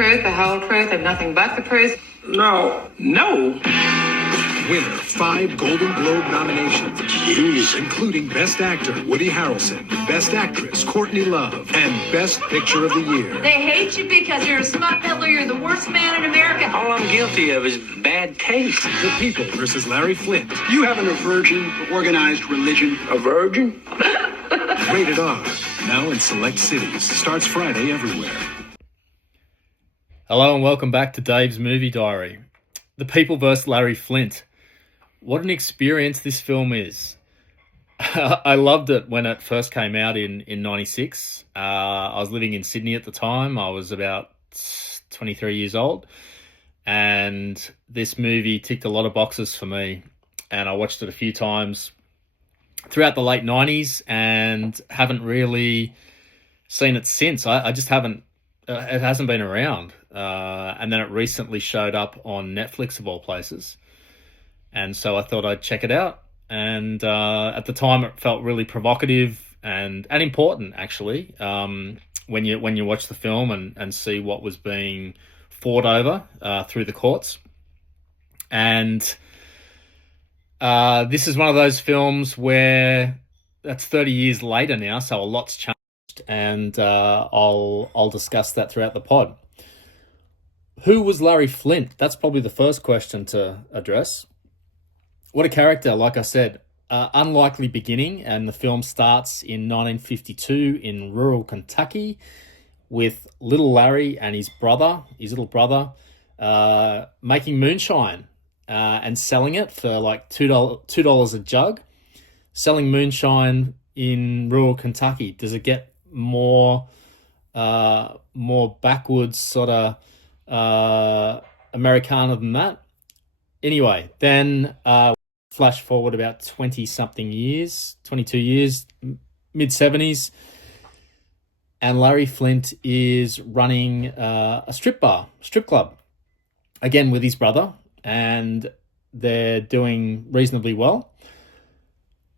truth, the whole truth, and nothing but the truth? No. Winner, 5 Golden Globe nominations. Jeez. Including Best Actor, Woody Harrelson, Best Actress, Courtney Love, and Best Picture of the Year. They hate you because you're a smut peddler, you're the worst man in America. All I'm guilty of is bad taste. The People versus Larry Flynt. You haven't a virgin, organized religion. A virgin? Rated R. Now in select cities. Starts Friday everywhere. Hello and welcome back to Dave's Movie Diary. The People vs. Larry Flynt. What an experience this film is. I loved it when it first came out in 96. I was living in Sydney at the time. I was about 23 years old. And this movie ticked a lot of boxes for me. And I watched it a few times throughout the late 90s and haven't really seen it since. I just haven't. It hasn't been around. And then it recently showed up on Netflix of all places. And so I thought I'd check it out. And at the time, it felt really provocative and important, actually, when you watch the film and see what was being fought over through the courts. And this is one of those films where that's 30 years later now, so a lot's changed. And I'll discuss that throughout the pod. Who was Larry Flynt? That's probably the first question to address. What a character, like I said. Unlikely beginning, and the film starts in 1952 in rural Kentucky with little Larry and his little brother, making moonshine and selling it for like $2 a jug. Selling moonshine in rural Kentucky. Does it get more backwards sort of Americana than that? Anyway, then flash forward about 20-something years, 22 years, mid-70s, and Larry Flynt is running a strip club, again with his brother, and they're doing reasonably well.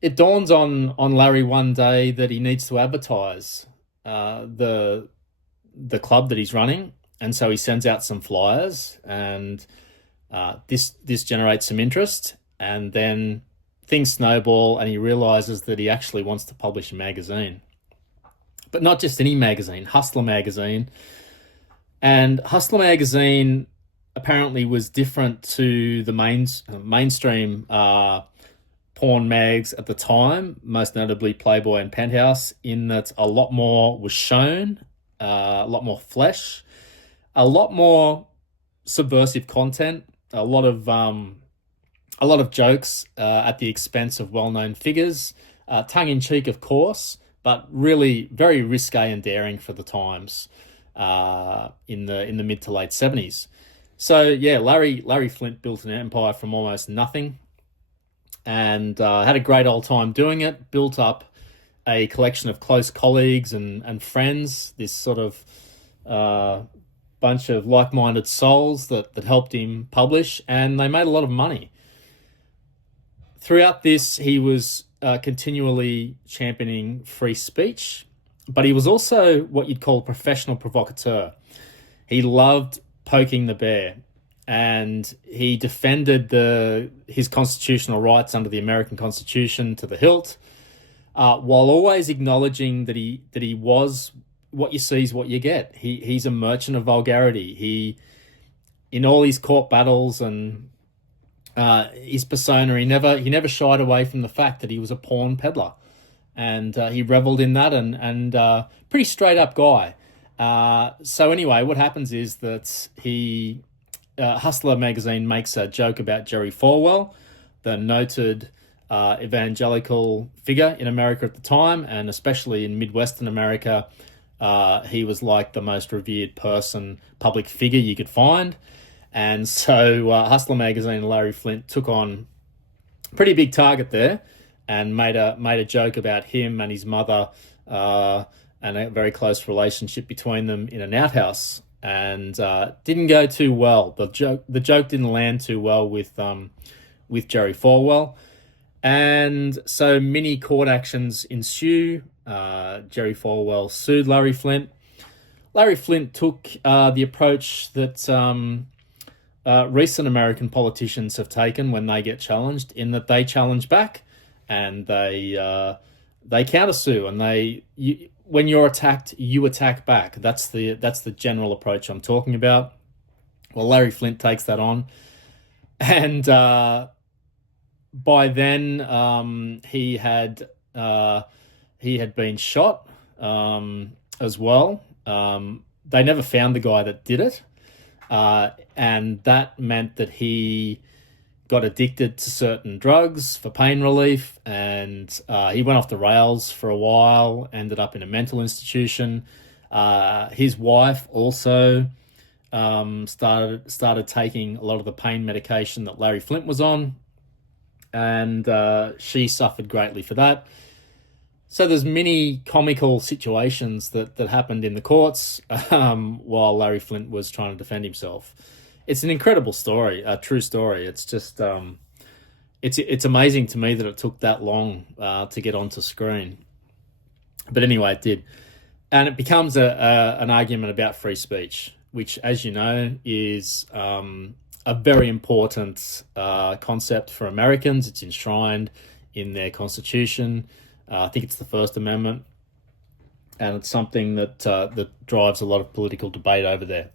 It dawns on Larry one day that he needs to advertise the club that he's running, and so he sends out some flyers, and this generates some interest, and then things snowball, and he realizes that he actually wants to publish a magazine. But not just any magazine, Hustler magazine. And Hustler magazine apparently was different to the mainstream porn mags at the time, most notably Playboy and Penthouse, in that a lot more was shown, a lot more flesh, a lot more subversive content, a lot of jokes at the expense of well-known figures, tongue-in-cheek, of course, but really very risque and daring for the times in the mid to late 70s. So yeah, Larry Flynt built an empire from almost nothing, and had a great old time doing it. Built up a collection of close colleagues and friends. This sort of bunch of like-minded souls that helped him publish, and they made a lot of money. Throughout this, he was continually championing free speech, but he was also what you'd call a professional provocateur. He loved poking the bear, and he defended his constitutional rights under the American Constitution to the hilt, while always acknowledging that he was what you see is what you get. He's a merchant of vulgarity. He, in all his court battles and his persona, he never shied away from the fact that he was a porn peddler, and he reveled in that, and pretty straight up guy. So anyway, what happens is that Hustler magazine makes a joke about Jerry Falwell, the noted evangelical figure in America at the time, and especially in Midwestern America. He was like the most revered public figure you could find. And so Hustler magazine and Larry Flynt took on a pretty big target there, and made a joke about him and his mother, and a very close relationship between them in an outhouse, and didn't go too well. The joke didn't land too well with Jerry Falwell, and so many court actions ensue. Jerry Falwell sued Larry Flynt. Larry Flynt took the approach that recent American politicians have taken when they get challenged, in that they challenge back and they countersue, and when you're attacked, you attack back. That's the general approach I'm talking about. Well, Larry Flynt takes that on, and by then he had been shot as well. They never found the guy that did it, and that meant that he got addicted to certain drugs for pain relief, and he went off the rails for a while, ended up in a mental institution. His wife also started taking a lot of the pain medication that Larry Flynt was on, and she suffered greatly for that. So there's many comical situations that happened in the courts while Larry Flynt was trying to defend himself. It's an incredible story, a true story. It's just it's amazing to me that it took that long to get onto screen. But anyway, it did, and it becomes an argument about free speech, which, as you know, is a very important concept for Americans. It's enshrined in their Constitution. I think it's the First Amendment, and it's something that drives a lot of political debate over there.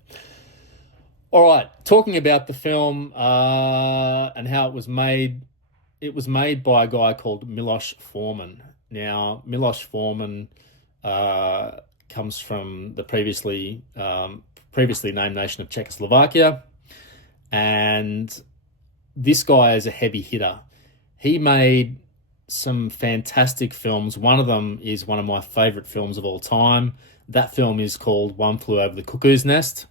All right, talking about the film and how it was made. It was made by a guy called Milos Forman. Now, Milos Forman comes from the previously named nation of Czechoslovakia, and this guy is a heavy hitter. He made some fantastic films. One of them is one of my favorite films of all time. That film is called One Flew Over the Cuckoo's Nest.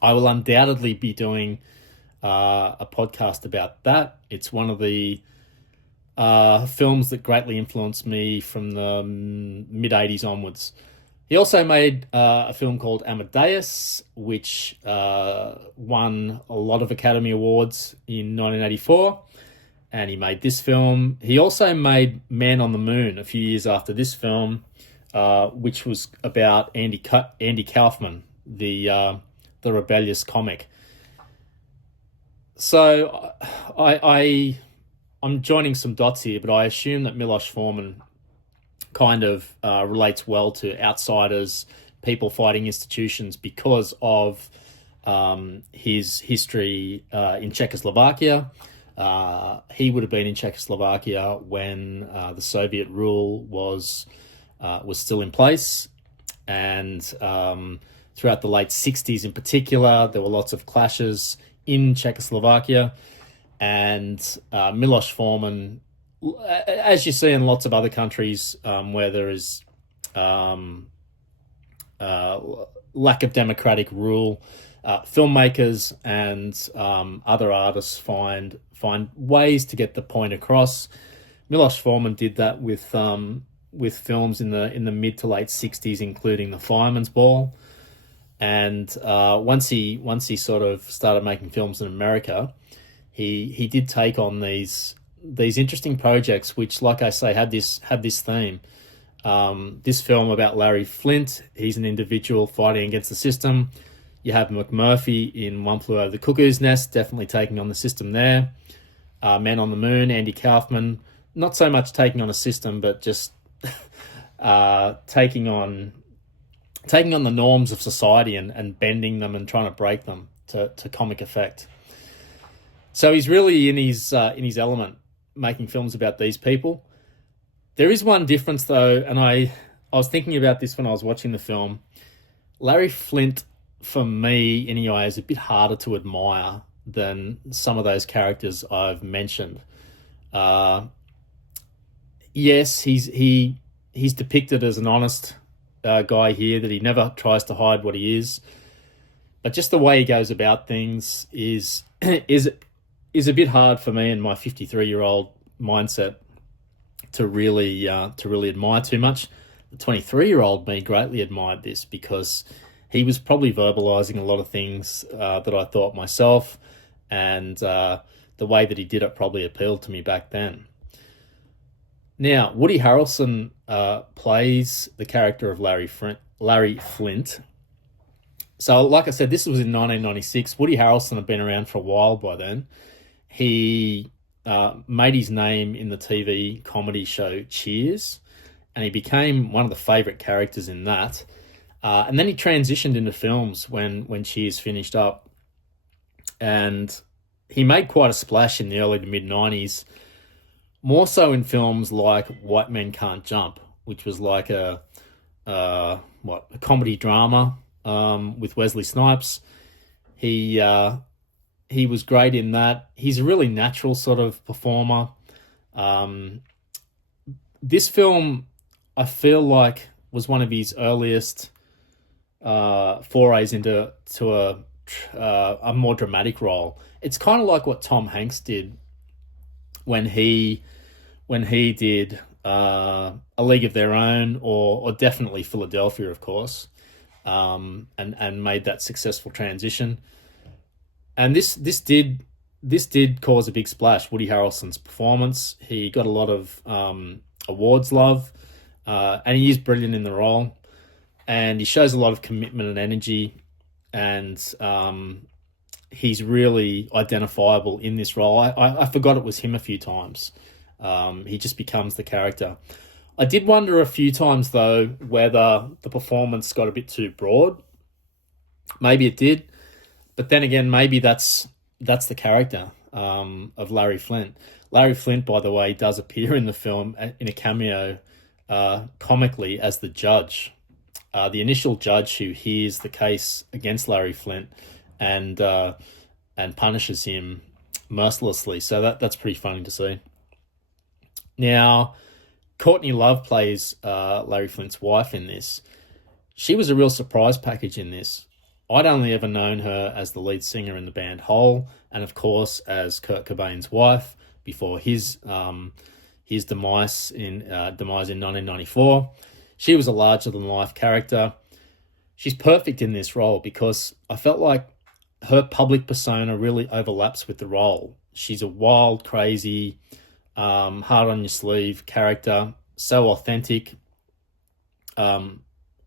I will undoubtedly be doing a podcast about that. It's one of the films that greatly influenced me from the mid-'80s onwards. He also made a film called Amadeus, which won a lot of Academy Awards in 1984. And he made this film. He also made Man on the Moon a few years after this film, which was about Andy Kaufman, the rebellious comic. So I'm joining some dots here, but I assume that Milos Forman kind of relates well to outsiders, people fighting institutions, because of his history in Czechoslovakia. He would have been in Czechoslovakia when the Soviet rule was still in place, and throughout the late 60s in particular, there were lots of clashes in Czechoslovakia, and Milos Forman, as you see in lots of other countries where there is lack of democratic rule, filmmakers and other artists find ways to get the point across. Milos Forman did that with films in the mid to late 60s, including The Fireman's Ball. And once he sort of started making films in America, he did take on these interesting projects, which, like I say, had this theme. This film about Larry Flynt, he's an individual fighting against the system. You have McMurphy in One Flew Over the Cuckoo's Nest, definitely taking on the system there. Man on the Moon, Andy Kaufman, not so much taking on a system, but just taking on the norms of society and bending them and trying to break them to comic effect. So he's really in his element, making films about these people. There is one difference though, and I was thinking about this when I was watching the film. Larry Flynt, for me anyway, is a bit harder to admire than some of those characters I've mentioned. Yes, he's depicted as an honest guy here, that he never tries to hide what he is, but just the way he goes about things is a bit hard for me in my 53-year-old mindset to really admire too much. The 23-year-old me greatly admired this, because he was probably verbalizing a lot of things that I thought myself, and the way that he did it probably appealed to me back then. Now, Woody Harrelson plays the character of Larry Flynt, So, like I said, this was in 1996. Woody Harrelson had been around for a while by then. He made his name in the TV comedy show Cheers, and he became one of the favourite characters in that. And then he transitioned into films when Cheers finished up. And he made quite a splash in the early to mid-90s, more so in films like White Men Can't Jump, which was like a comedy drama with Wesley Snipes. He was great in that. He's a really natural sort of performer. This film, I feel like, was one of his earliest forays into a more dramatic role. It's kind of like what Tom Hanks did when he did A League of Their Own, or definitely Philadelphia, of course, and made that successful transition. And this did cause a big splash. Woody Harrelson's performance, he got a lot of awards love, and he is brilliant in the role, and he shows a lot of commitment and energy, and he's really identifiable in this role. I forgot it was him a few times. He just becomes the character. I did wonder a few times, though, whether the performance got a bit too broad. Maybe it did, but then again, maybe that's the character of Larry Flynt. Larry Flynt, by the way, does appear in the film in a cameo comically as the judge. The initial judge who hears the case against Larry Flynt and punishes him mercilessly. So that's pretty funny to see. Now, Courtney Love plays Larry Flynt's wife in this. She was a real surprise package in this. I'd only ever known her as the lead singer in the band Hole, and of course as Kurt Cobain's wife before his demise in 1994. She was a larger-than-life character. She's perfect in this role because I felt like her public persona really overlaps with the role. She's a wild, crazy, hard-on-your-sleeve character, so authentic. I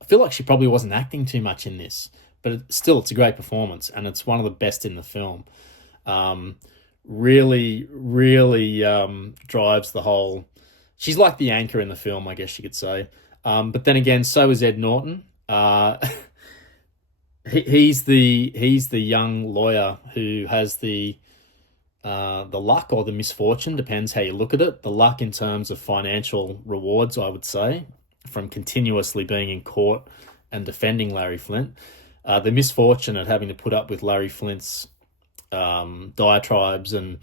feel like she probably wasn't acting too much in this, but still, it's a great performance, and it's one of the best in the film. Really drives the whole... She's like the anchor in the film, I guess you could say. But then again, so is Ed Norton. He's the young lawyer who has the luck or the misfortune, depends how you look at it. The luck in terms of financial rewards, I would say, from continuously being in court and defending Larry Flynt. The misfortune at having to put up with Larry Flynt's diatribes and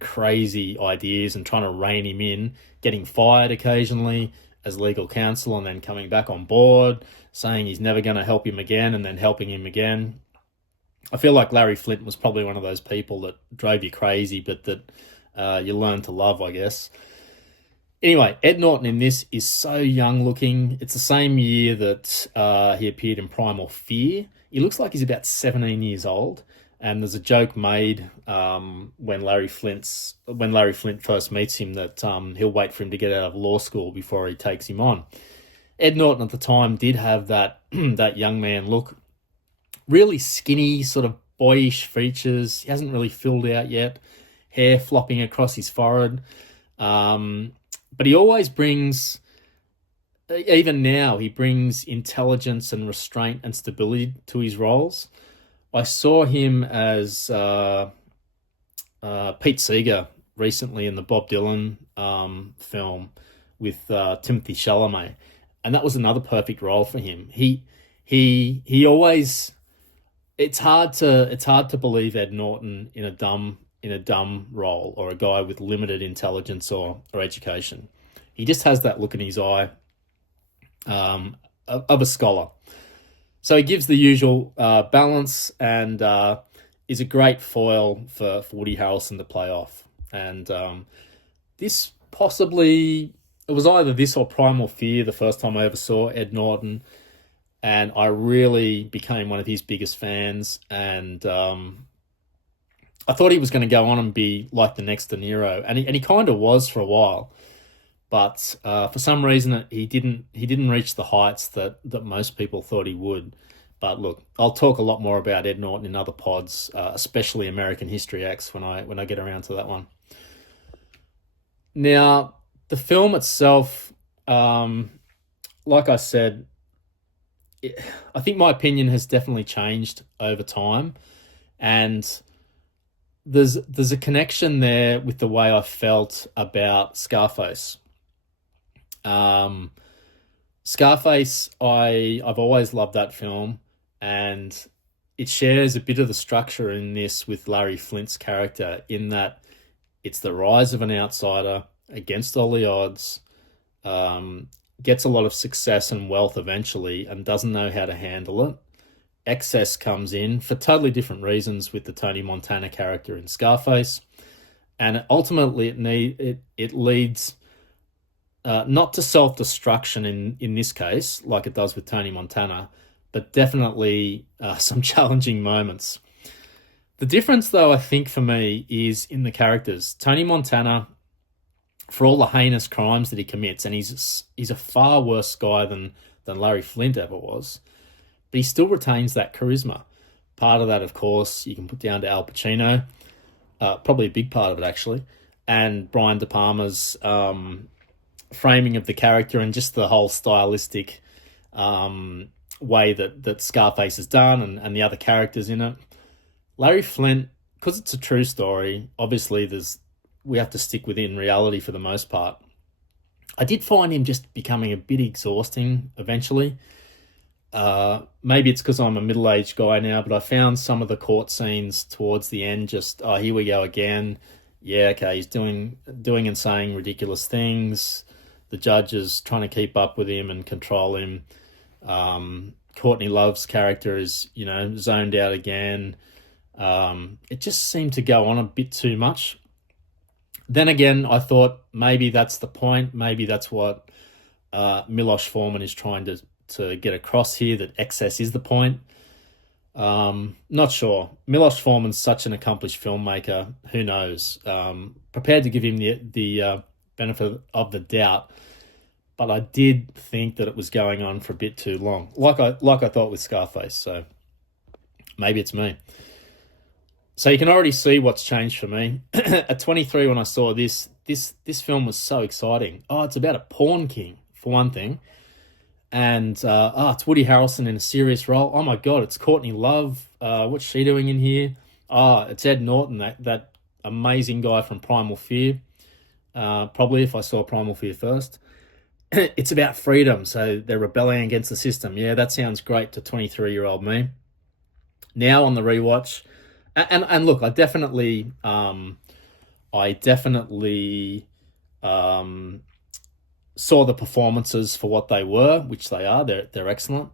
crazy ideas and trying to rein him in, getting fired occasionally as legal counsel and then coming back on board, saying he's never going to help him again and then helping him again. I feel like Larry Flynt was probably one of those people that drove you crazy, but that you learn to love, I guess. Anyway, Ed Norton in this is so young looking. It's the same year that he appeared in Primal Fear. He looks like he's about 17 years old. And there's a joke made when Larry Flynt first meets him that he'll wait for him to get out of law school before he takes him on. Ed Norton at the time did have that that young man look, really skinny, sort of boyish features. He hasn't really filled out yet, hair flopping across his forehead. But he always brings, even now, he brings intelligence and restraint and stability to his roles. I saw him as Pete Seeger recently in the Bob Dylan film with Timothy Chalamet, and that was another perfect role for him. He always... It's hard to believe Ed Norton in a dumb role or a guy with limited intelligence or education. He just has that look in his eye of a scholar. So he gives the usual balance and is a great foil for Woody Harrelson to play off. And this possibly... It was either this or Primal Fear the first time I ever saw Ed Norton. And I really became one of his biggest fans. And I thought he was going to go on and be like the next De Niro. And he kind of was for a while. But for some reason, he didn't reach the heights that most people thought he would. But look, I'll talk a lot more about Ed Norton in other pods, especially American History X when I get around to that one. Now, the film itself, like I said, I think my opinion has definitely changed over time, and there's a connection there with the way I felt about Scarface. Scarface, I've always loved that film, and it shares a bit of the structure in this with Larry Flynt's character, in that it's the rise of an outsider against all the odds, gets a lot of success and wealth eventually, and doesn't know how to handle it. Excess comes in for totally different reasons with the Tony Montana character in Scarface, and ultimately it leads not to self-destruction in this case, like it does with Tony Montana, but definitely some challenging moments. The difference, though, I think for me, is in the characters. Tony Montana, for all the heinous crimes that he commits, and he's a far worse guy than Larry Flynt ever was, but he still retains that charisma. Part of that, of course, you can put down to Al Pacino, probably a big part of it, actually, and Brian De Palma's framing of the character and just the whole stylistic way that Scarface is done, and the other characters in it. Larry Flynt, because it's a true story, obviously we have to stick within reality for the most part. I did find him just becoming a bit exhausting eventually. Maybe it's because I'm a middle-aged guy now, but I found some of the court scenes towards the end just, oh, here we go again. Yeah, okay, he's doing and saying ridiculous things. The judge is trying to keep up with him and control him. Courtney Love's character is, zoned out again. It just seemed to go on a bit too much. Then again, I thought maybe that's the point. Maybe that's what Milos Forman is trying to get across here, that excess is the point. Not sure. Milos Forman's such an accomplished filmmaker. Who knows? Prepared to give him the benefit of the doubt, but I did think that it was going on for a bit too long, like I thought with Scarface. So maybe it's me. So you can already see what's changed for me. At 23, when I saw this film was so exciting. Oh, it's about a porn king, for one thing. And it's Woody Harrelson in a serious role. Oh my God, it's Courtney Love. What's she doing in here? Oh, it's Ed Norton, that amazing guy from Primal Fear. Probably if I saw Primal Fear first. It's about freedom, so they're rebelling against the system. Yeah, that sounds great to 23-year-old me. Now on the rewatch, and look, I definitely saw the performances for what they were, which they are. They're excellent.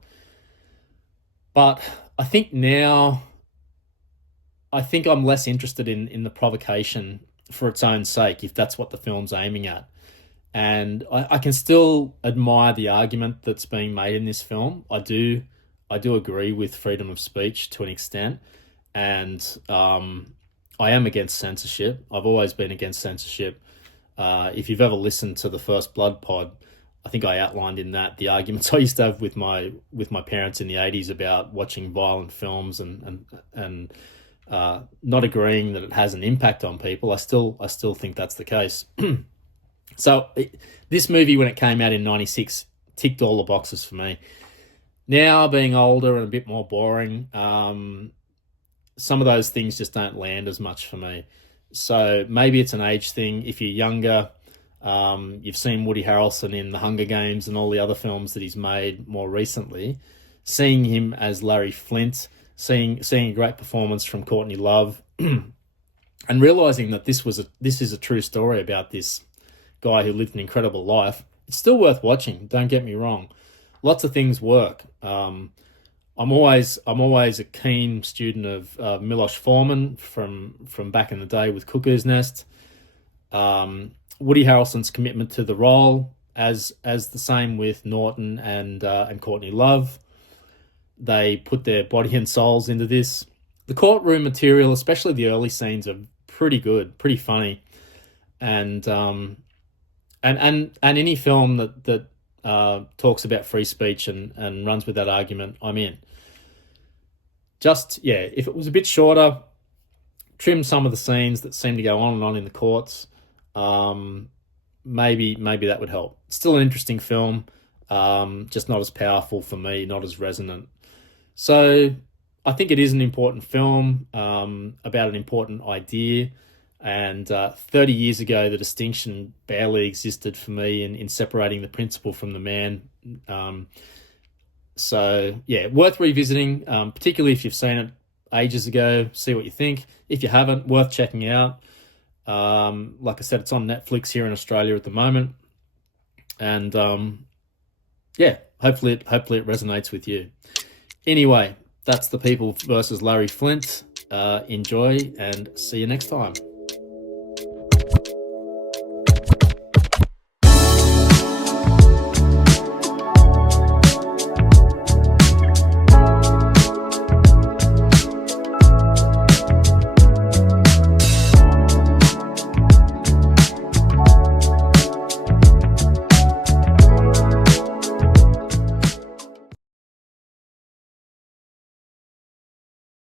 But I think now, I'm less interested in the provocation for its own sake, if that's what the film's aiming at. And I can still admire the argument that's being made in this film. I do agree with freedom of speech to an extent. And I am against censorship. I've always been against censorship. If you've ever listened to the First Blood pod, I think I outlined in that the arguments I used to have with my parents in the 80s about watching violent films and not agreeing that it has an impact on people. I still think that's the case. So this movie, when it came out in 96, ticked all the boxes for me. Now, being older and a bit more boring, some of those things just don't land as much for me. So maybe it's an age thing. If you're younger, you've seen Woody Harrelson in The Hunger Games and all the other films that he's made more recently. Seeing him as Larry Flynt, seeing a great performance from Courtney Love, and realizing that this is a true story about this guy who lived an incredible life. It's still worth watching. Don't get me wrong. Lots of things work. I'm always a keen student of Milos Forman from back in the day with Cuckoo's Nest. Woody Harrelson's commitment to the role, as the same with Norton and Courtney Love. They put their body and souls into this. The courtroom material, especially the early scenes, are pretty good, pretty funny, and any film that talks about free speech and runs with that argument, I'm in. just, yeah, if it was a bit shorter, trim some of the scenes that seem to go on and on in the courts, maybe that would help. Still an interesting film, just not as powerful for me, not as resonant. So I think it is an important film about an important idea. And 30 years ago, the distinction barely existed for me in separating the principle from the man. So, yeah, worth revisiting, particularly if you've seen it ages ago. See what you think. If you haven't, worth checking out. Like I said, it's on Netflix here in Australia at the moment. And, yeah, hopefully it resonates with you. Anyway, that's The People versus Larry Flynt. Enjoy and see you next time.